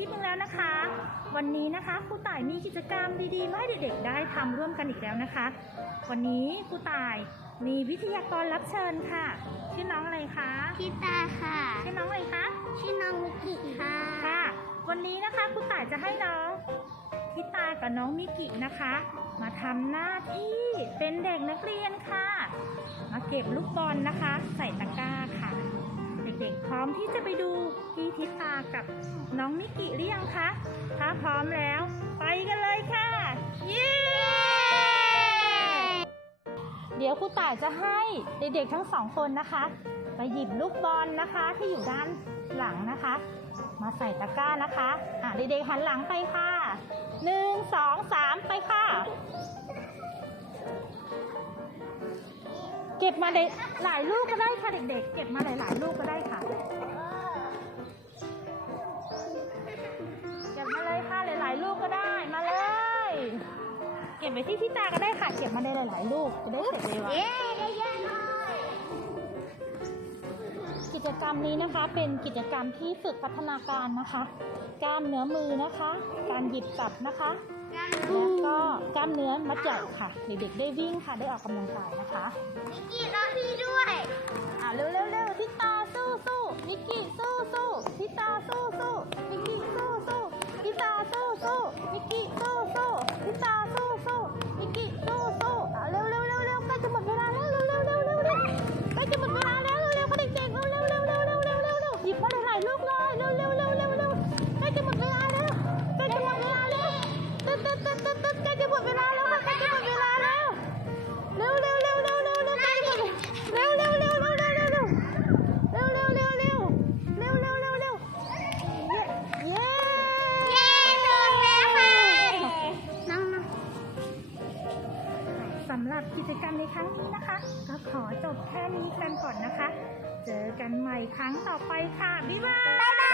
วันนี้นะคะครูต่ายมีกิจกรรมดีๆมาให้เด็กๆได้ทำร่วมกันอีกแล้วนะคะ วันนี้ครูต่ายมีวิทยากรรับเชิญค่ะ ชื่อน้องอะไรคะพี่ตาค่ะ ชื่อน้องอะไรคะชื่อน้องมิกิค่ะ ค่ะ วันนี้นะคะครูต่ายจะให้น้องพิตากับน้องมิกินะคะ มาทำหน้าที่เป็นเด็กนักเรียนค่ะ มาเก็บลูกบอลนะคะ ใส่ตะกร้าค่ะ เด็กๆพร้อมที่จะไปดูพี่ทิตากับ น้องมิกิหรือยังคะ ถ้าพร้อมแล้ว ไปกันเลยค่ะ เย้ เดี๋ยวครูต่ายจะให้เด็กๆทั้งสองคนนะคะ ไปหยิบลูกบอลนะคะที่อยู่ด้านหลังนะคะ มาใส่ตะกร้านะคะ อะเด็กๆหันหลังไปค่ะหนึ่งสองสามไปค่ะ เก็บมาได้หลายลูกก็ได้ค่ะเด็กๆ เก็บมาหลายๆลูกก็ได้ค่ะ ก็บไว้ที่ที่ตาก็ได้ค่ะ เก็บมาได้หลายๆลูกจะได้เสร็จเร็วๆเย้ได้เยอะเลยกิจกรรมนี้นะคะเป็นกิจกรรมที่ฝึกพัฒนาการนะคะกล้ามเนื้อมือนะคะ การหยิบจับนะคะแล้วก็กล้ามเนื้อมัดใหญ่ค่ะเด็กๆได้วิ่งค่ะได้ออกกำลังกายนะคะำหรับกิจกรรมในครั้งนี้นะคะ ก็ขอจบแค่นี้กันก่อนนะคะ เจอกันใหม่ครั้งต่อไปค่ะ บ๊ายบาย